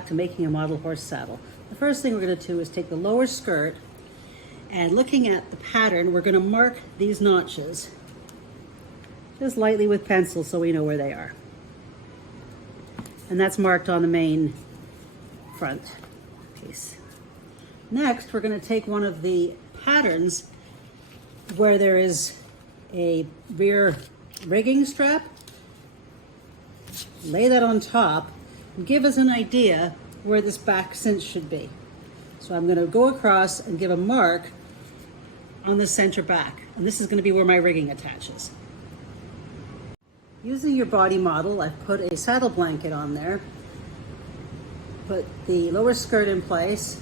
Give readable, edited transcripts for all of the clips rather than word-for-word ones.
back to making a model horse saddle. The first thing we're going to do is take the lower skirt, and looking at the pattern, we're going to mark these notches just lightly with pencil so we know where they are. And that's marked on the main front piece. Next, we're going to take one of the patterns where there is a rear rigging strap, lay that on top, and give us an idea where this back cinch should be. So I'm going to go across and give a mark on the center back, and this is going to be where my rigging attaches. Using your body model, I've put a saddle blanket on there, put the lower skirt in place,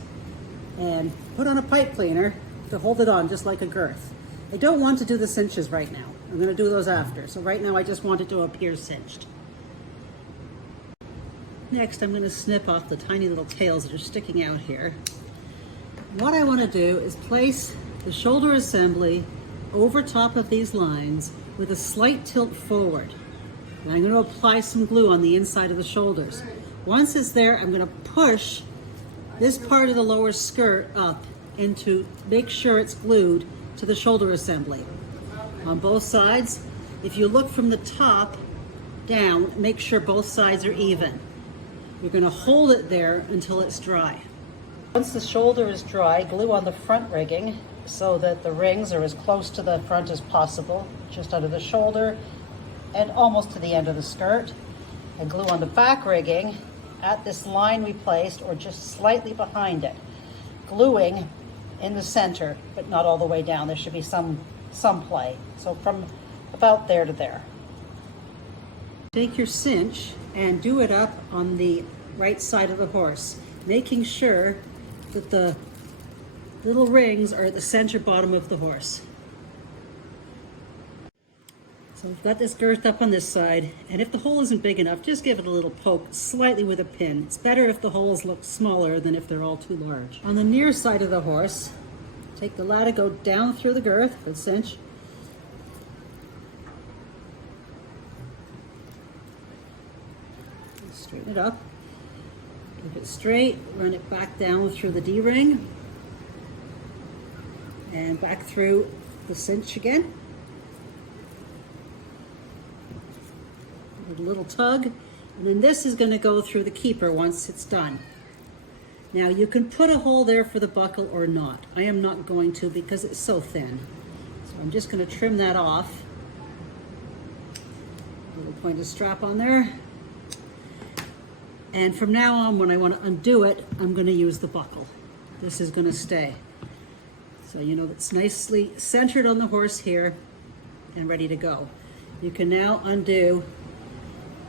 and put on a pipe cleaner to hold it on just like a girth. I don't want to do the cinches right now. I'm going to do those after. So right now I just want it to appear cinched. Next, I'm going to snip off the tiny little tails that are sticking out here. What I want to do is place the shoulder assembly over top of these lines with a slight tilt forward. And I'm going to apply some glue on the inside of the shoulders. Once it's there, I'm going to push this part of the lower skirt up into, make sure it's glued to the shoulder assembly. On both sides, if you look from the top down, make sure both sides are even. You're going to hold it there until it's dry. Once the shoulder is dry, glue on the front rigging so that the rings are as close to the front as possible, just under the shoulder and almost to the end of the skirt. And glue on the back rigging at this line we placed or just slightly behind it. Gluing in the center, but not all the way down. There should be some play. So from about there to there. Take your cinch and do it up on the right side of the horse, making sure that the little rings are at the center bottom of the horse. So I've got this girth up on this side, and if the hole isn't big enough, just give it a little poke slightly with a pin. It's better if the holes look smaller than if they're all too large. On the near side of the horse, take the ladder, go down through the girth for the cinch. Straighten it up. Keep it straight, run it back down through the D-ring and back through the cinch again. With a little tug, and then this is going to go through the keeper once it's done. Now you can put a hole there for the buckle or not. I am not going to because it's so thin. So I'm just going to trim that off. Little pointed strap on there. And from now on, when I want to undo it, I'm going to use the buckle. This is going to stay. So you know it's nicely centered on the horse here and ready to go. You can now undo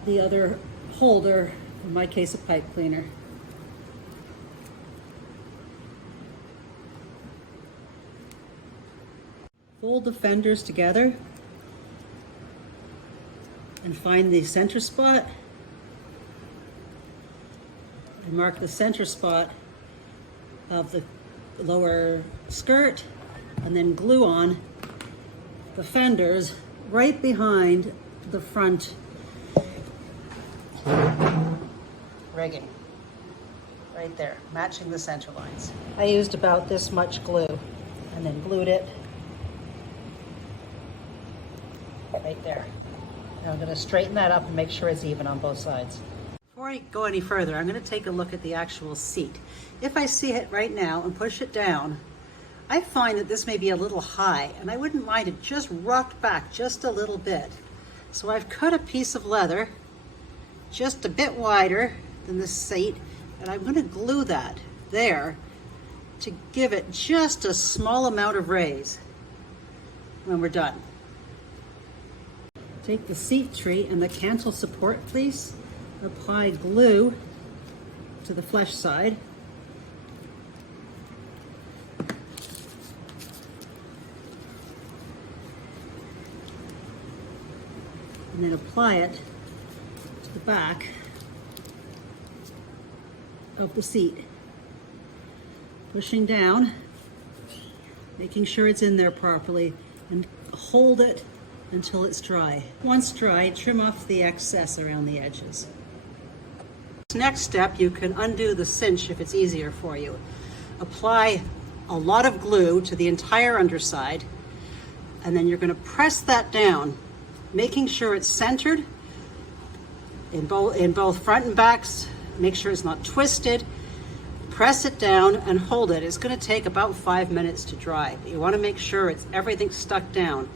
the other holder, in my case a pipe cleaner. Fold the fenders together and find the center spot. And mark the center spot of the lower skirt, and then glue on the fenders right behind the front rigging. Right there, matching the center lines. I used about this much glue and then glued it right there. Now I'm going to straighten that up and make sure it's even on both sides. Before I go any further, I'm going to take a look at the actual seat. If I see it right now and push it down, I find that this may be a little high, and I wouldn't mind it just rocked back just a little bit. So I've cut a piece of leather just a bit wider than the seat, and I'm going to glue that there to give it just a small amount of raise when we're done. Take the seat tree and the cantle support piece, apply glue to the flesh side, and then apply it to the back of the seat, pushing down, making sure it's in there properly, and hold it until it's dry. Once dry, trim off the excess around the edges. Next step, you can undo the cinch if it's easier for you. Apply a lot of glue to the entire underside, and then you're going to press that down, making sure it's centered in both front and backs. Make sure it's not twisted. Press it down and hold it. It's going to take about 5 minutes to dry. But you want to make sure everything's stuck down.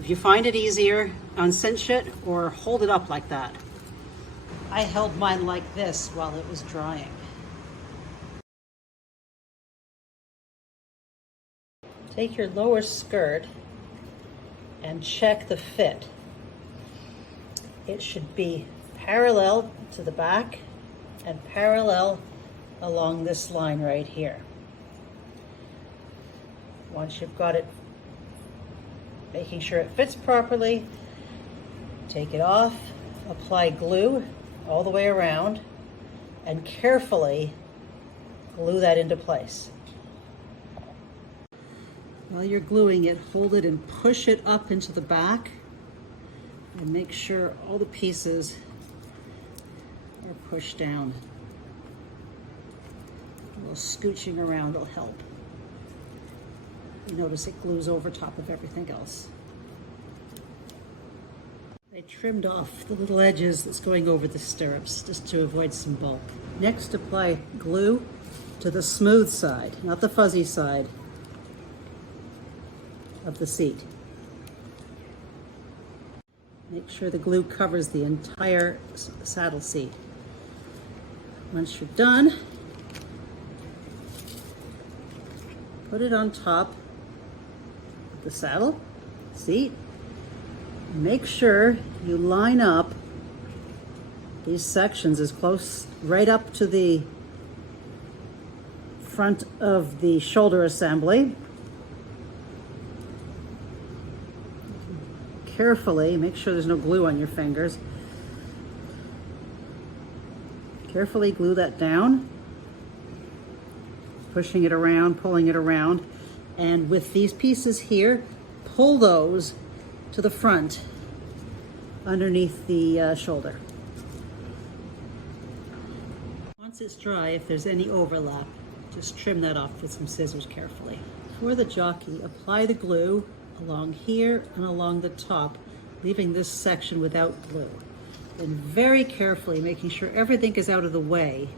If you find it easier, uncinch it or hold it up like that. I held mine like this while it was drying. Take your lower skirt and check the fit. It should be parallel to the back and parallel along this line right here. Once you've got it, making sure it fits properly, take it off, apply glue all the way around, and carefully glue that into place. While you're gluing it, hold it and push it up into the back and make sure all the pieces are pushed down. A little scooching around will help. You notice it glues over top of everything else. I trimmed off the little edges that's going over the stirrups just to avoid some bulk. Next, apply glue to the smooth side, not the fuzzy side of the seat. Make sure the glue covers the entire saddle seat. Once you're done, put it on top of the saddle seat. Make sure you line up these sections as close right up to the front of the shoulder assembly. Carefully, make sure there's no glue on your fingers. Carefully glue that down, pushing it around, pulling it around, and with these pieces here, pull those to the front underneath the shoulder. Once it's dry, if there's any overlap, just trim that off with some scissors carefully. For the jockey, apply the glue along here and along the top, leaving this section without glue. Then very carefully, making sure everything is out of the way,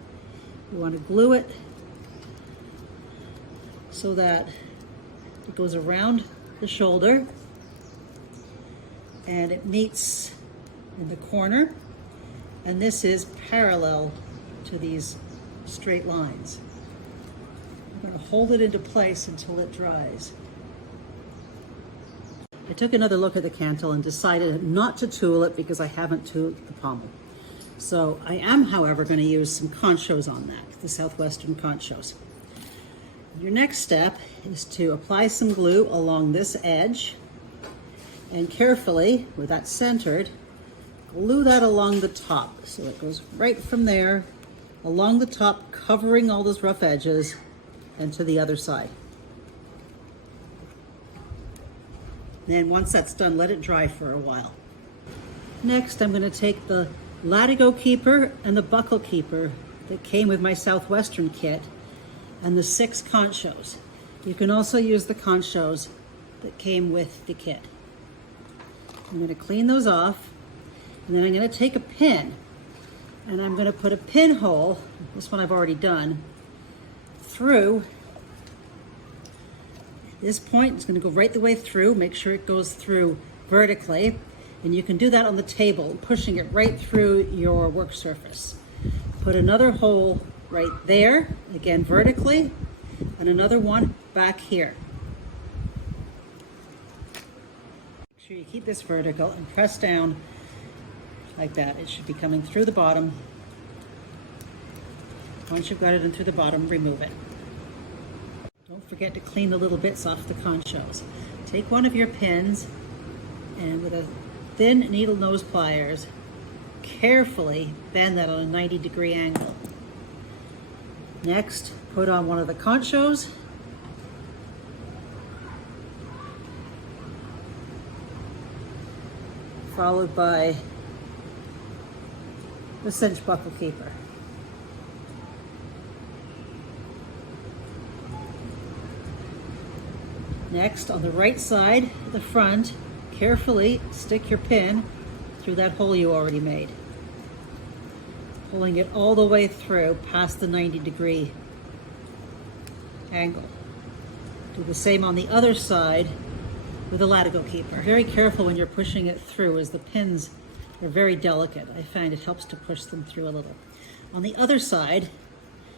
you want to glue it so that it goes around the shoulder and it meets in the corner, and this is parallel to these straight lines. I'm going to hold it into place until it dries. I took another look at the cantle and decided not to tool it because I haven't tooled the pommel. So I am, however, going to use some conchos on that, the Southwestern conchos. Your next step is to apply some glue along this edge and carefully, with that centered, glue that along the top. So it goes right from there, along the top, covering all those rough edges, and to the other side. Then once that's done, let it dry for a while. Next, I'm going to take the latigo keeper and the buckle keeper that came with my Southwestern kit and the 6 conchos. You can also use the conchos that came with the kit. I'm going to clean those off, and then I'm going to take a pin and I'm going to put a pinhole, this one I've already done, through this point. It's going to go right the way through. Make sure it goes through vertically, and you can do that on the table, pushing it right through your work surface. Put another hole right there, again vertically, and another one back here. Make sure you keep this vertical and press down like that. It should be coming through the bottom. Once you've got it in through the bottom, remove it. Don't forget to clean the little bits off the conchos. Take one of your pins and with a thin needle nose pliers, carefully bend that on a 90-degree angle. Next, put on one of the conchos. Followed by the cinch buckle keeper. Next, on the right side of the front, carefully stick your pin through that hole you already made, pulling it all the way through past the 90-degree angle. Do the same on the other side with a latigo keeper. Very careful when you're pushing it through, as the pins are very delicate. I find it helps to push them through a little. On the other side,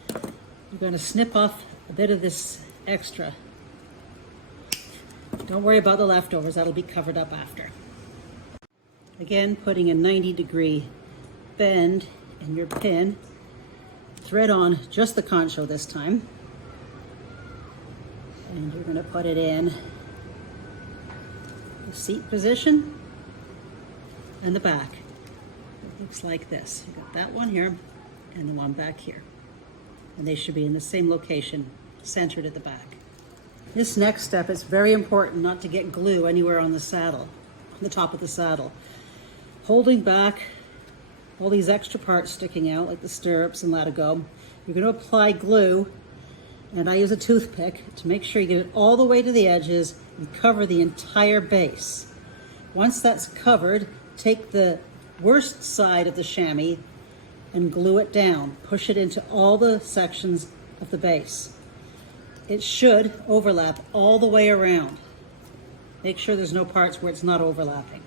you're going to snip off a bit of this extra. Don't worry about the leftovers, that'll be covered up after. Again, putting a 90-degree bend in your pin. Thread on just the concho this time. And you're going to put it in the seat position and the back. It looks like this. You got that one here and the one back here. And they should be in the same location, centered at the back. This next step is very important not to get glue anywhere on the saddle, on the top of the saddle. Holding back all these extra parts sticking out, like the stirrups and latigo, you're going to apply glue, and I use a toothpick to make sure you get it all the way to the edges and cover the entire base. Once that's covered, take the worst side of the chamois and glue it down. Push it into all the sections of the base. It should overlap all the way around. Make sure there's no parts where it's not overlapping.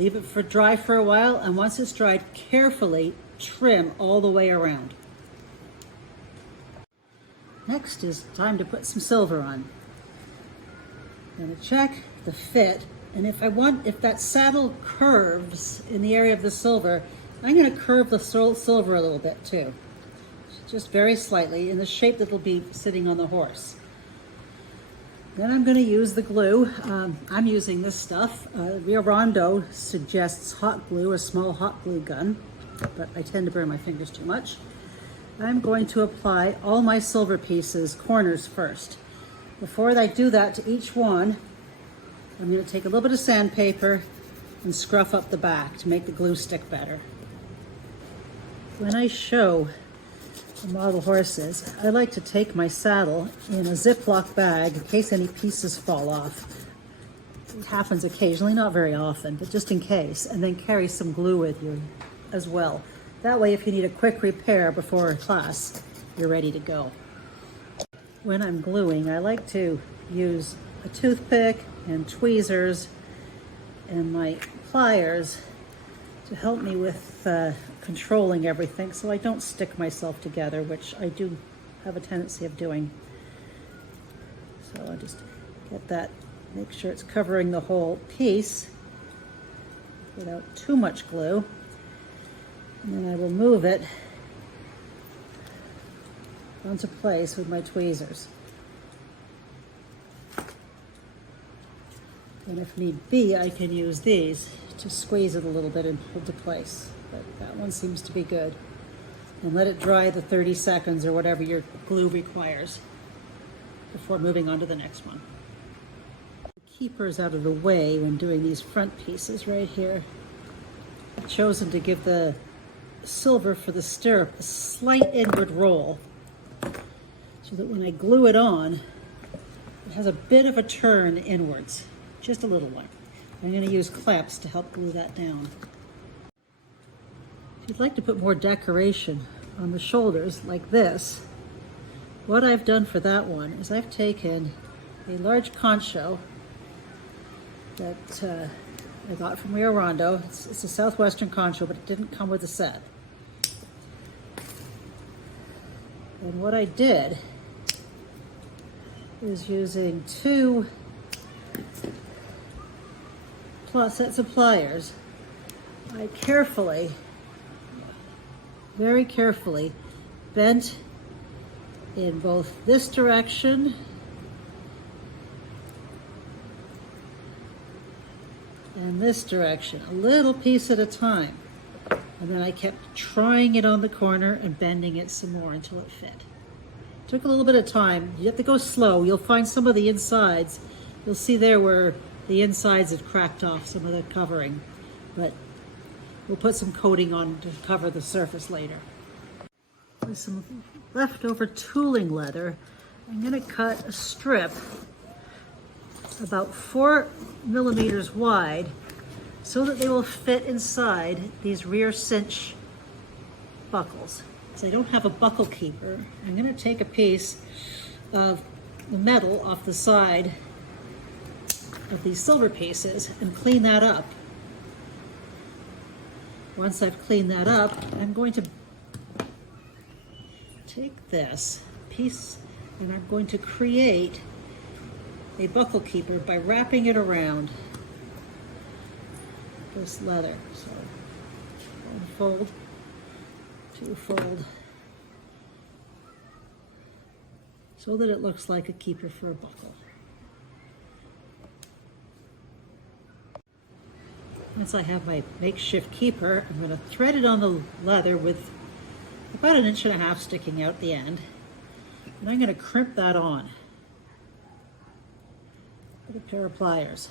Leave it for dry for a while, and once it's dried, carefully trim all the way around. Next is time to put some silver on. I'm going to check the fit, and if that saddle curves in the area of the silver, I'm going to curve the silver a little bit too. Just very slightly, in the shape that will be sitting on the horse. Then I'm going to use the glue. I'm using this stuff. Rio Rondo suggests hot glue, a small hot glue gun, but I tend to burn my fingers too much. I'm going to apply all my silver pieces, corners first. Before I do that to each one, I'm going to take a little bit of sandpaper and scruff up the back to make the glue stick better. When I show the model horses, I like to take my saddle in a Ziploc bag in case any pieces fall off. It happens occasionally, not very often, but just in case, and then carry some glue with you as well. That way, if you need a quick repair before a class, you're ready to go. When I'm gluing, I like to use a toothpick and tweezers and my pliers to help me with controlling everything so I don't stick myself together, which I do have a tendency of doing. So I'll just get that, make sure it's covering the whole piece without too much glue. And then I will move it onto place with my tweezers. And if need be, I can use these to squeeze it a little bit and hold to place. But that one seems to be good. And let it dry the 30 seconds or whatever your glue requires before moving on to the next one. Keepers out of the way when doing these front pieces right here. I've chosen to give the silver for the stirrup a slight inward roll so that when I glue it on, it has a bit of a turn inwards, just a little one. I'm going to use clamps to help glue that down. If you'd like to put more decoration on the shoulders like this, what I've done for that one is I've taken a large concho that I got from Rio Rondo. It's a southwestern concho, but it didn't come with a set. And what I did is using two sets of pliers, I carefully, very carefully bent in both this direction and this direction, a little piece at a time. And then I kept trying it on the corner and bending it some more until it fit. It took a little bit of time. You have to go slow. You'll find some of the insides. You'll see there where the insides have cracked off some of the covering, but we'll put some coating on to cover the surface later. With some leftover tooling leather, I'm going to cut a strip about 4 millimeters wide so that they will fit inside these rear cinch buckles. So I don't have a buckle keeper. I'm going to take a piece of the metal off the side of these silver pieces and clean that up. Once I've cleaned that up, I'm going to take this piece and I'm going to create a buckle keeper by wrapping it around this leather. So one fold, two fold, so that it looks like a keeper for a buckle. Once I have my makeshift keeper, I'm going to thread it on the leather with about 1.5 inches sticking out the end. And I'm going to crimp that on with a pair of pliers.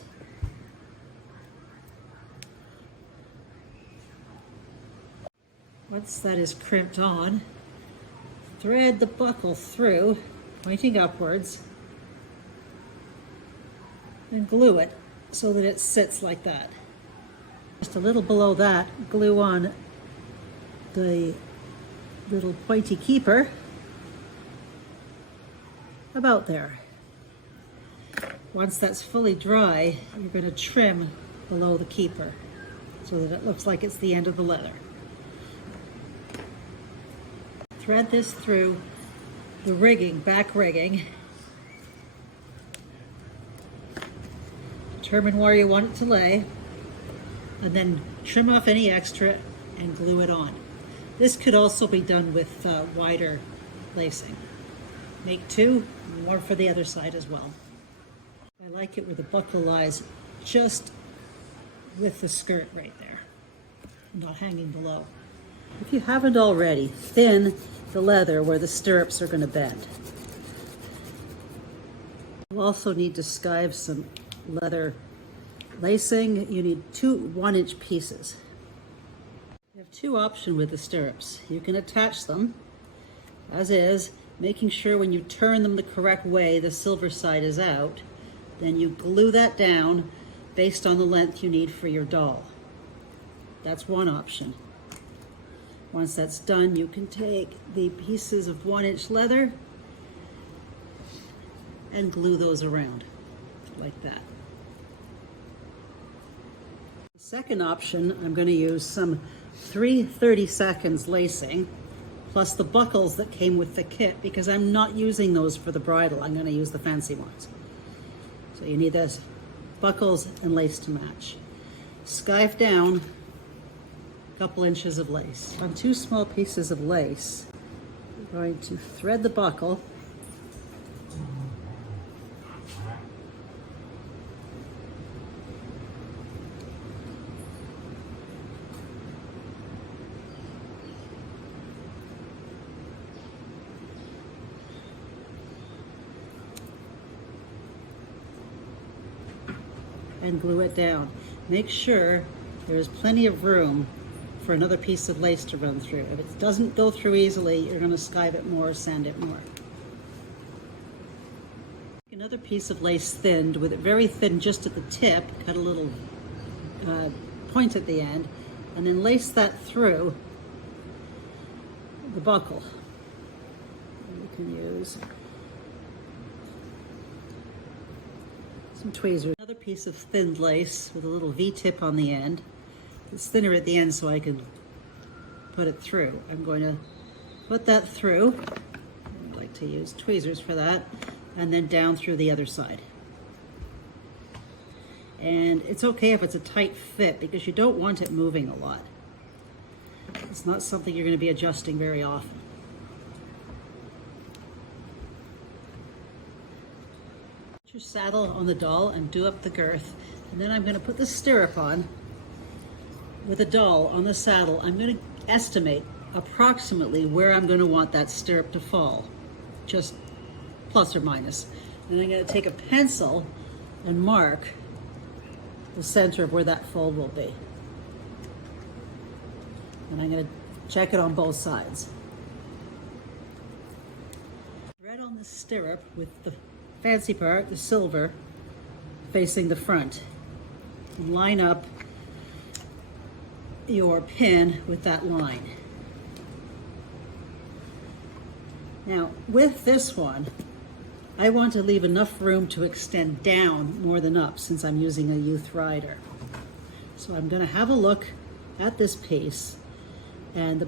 Once that is crimped on, thread the buckle through, pointing upwards, and glue it so that it sits like that. Just a little below that, glue on the little pointy keeper about there. Once that's fully dry, you're going to trim below the keeper so that it looks like it's the end of the leather. Thread this through the rigging, back rigging. Determine where you want it to lay, and then trim off any extra and glue it on. This could also be done with wider lacing. Make 2, more for the other side as well. I like it where the buckle lies just with the skirt right there, not hanging below. If you haven't already, thin the leather where the stirrups are going to bend. You'll also need to skive some leather lacing. You need 2 1-inch pieces. You have 2 options with the stirrups. You can attach them as is, making sure when you turn them the correct way, the silver side is out. Then you glue that down based on the length you need for your doll. That's one option. Once that's done, you can take the pieces of 1-inch leather and glue those around like that. The second option, I'm going to use some 3/32 lacing plus the buckles that came with the kit, because I'm not using those for the bridle. I'm going to use the fancy ones. So you need those buckles and lace to match. Skive down a couple inches of lace. On 2 small pieces of lace, you're going to thread the buckle and glue it down. Make sure there is plenty of room for another piece of lace to run through. If it doesn't go through easily, you're going to skive it more, sand it more. Another piece of lace thinned, with it very thin just at the tip, cut a little point at the end, and then lace that through the buckle. You can use some tweezers. Another piece of thinned lace with a little V-tip on the end. It's thinner at the end so I can put it through. I'm going to put that through. I like to use tweezers for that, and then down through the other side. And it's okay if it's a tight fit, because you don't want it moving a lot. It's not something you're going to be adjusting very often. Put your saddle on the doll and do up the girth, and then I'm going to put the stirrup on with a doll on the saddle. I'm going to estimate approximately where I'm going to want that stirrup to fall, just plus or minus. And I'm going to take a pencil and mark the center of where that fold will be. And I'm going to check it on both sides. Thread on the stirrup with the fancy part, the silver, facing the front. And line up your pin with that line. Now, with this one, I want to leave enough room to extend down more than up since I'm using a youth rider. So I'm going to have a look at this piece, and the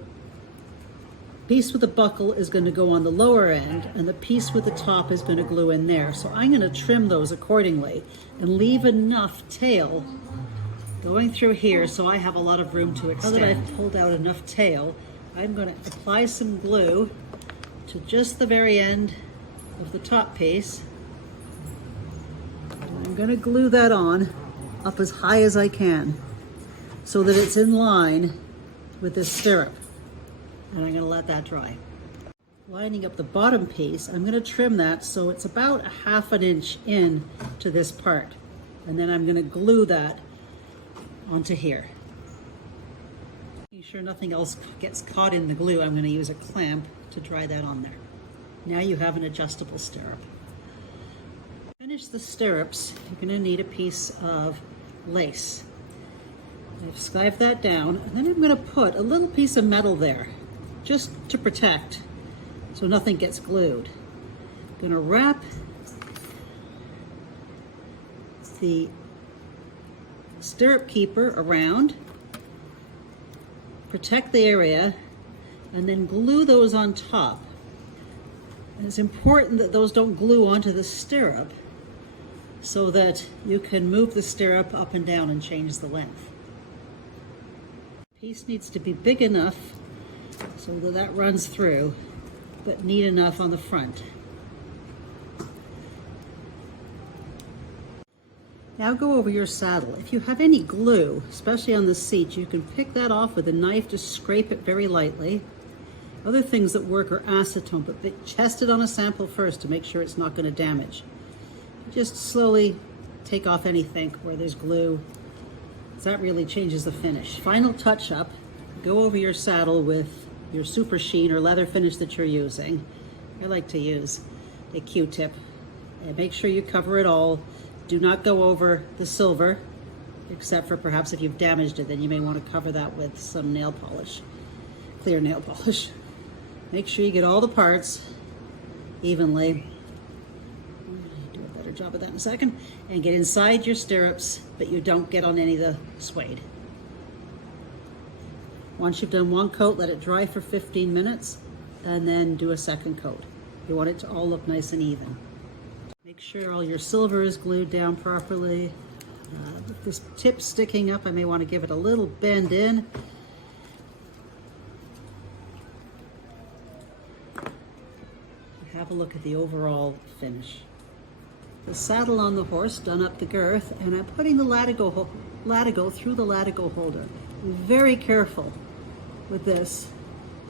piece with the buckle is going to go on the lower end, and the piece with the top is going to glue in there. So I'm going to trim those accordingly and leave enough tail going through here so I have a lot of room to extend. Now that I've pulled out enough tail, I'm going to apply some glue to just the very end of the top piece. And I'm going to glue that on up as high as I can so that it's in line with this stirrup. And I'm going to let that dry. Lining up the bottom piece, I'm going to trim that so it's about 1/2 inch in to this part. And then I'm going to glue that onto here. Making sure nothing else gets caught in the glue, I'm going to use a clamp to dry that on there. Now you have an adjustable stirrup. To finish the stirrups, you're going to need a piece of lace. I've skived that down, and then I'm going to put a little piece of metal there just to protect so nothing gets glued. I'm going to wrap the stirrup keeper around, protect the area, and then glue those on top. And it's important that those don't glue onto the stirrup so that you can move the stirrup up and down and change the length. The piece needs to be big enough so that that runs through, but neat enough on the front. Now go over your saddle. If you have any glue, especially on the seat, you can pick that off with a knife, just scrape it very lightly. Other things that work are acetone, but test it on a sample first to make sure it's not going to damage. Just slowly take off anything where there's glue. That really changes the finish. Final touch up, go over your saddle with your super sheen or leather finish that you're using. I like to use a Q-tip. And make sure you cover it all. Do not go over the silver, except for perhaps if you've damaged it, then you may want to cover that with some nail polish, clear nail polish. Make sure you get all the parts evenly. Do a better job of that in a second. And get inside your stirrups, but you don't get on any of the suede. Once you've done one coat, let it dry for 15 minutes, and then do a second coat. You want it to all look nice and even. Make sure all your silver is glued down properly. If this tip's sticking up, I may want to give it a little bend in. Have a look at the overall finish. The saddle on the horse, done up the girth, and I'm putting the latigo through the latigo holder. Be very careful with this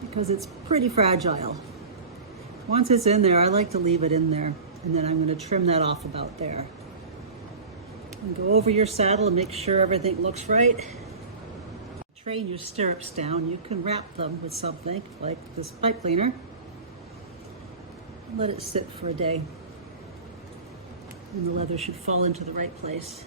because it's pretty fragile. Once it's in there, I like to leave it in there, and then I'm going to trim that off about there. And go over your saddle and make sure everything looks right. Train your stirrups down. You can wrap them with something like this pipe cleaner. Let it sit for a day, and the leather should fall into the right place.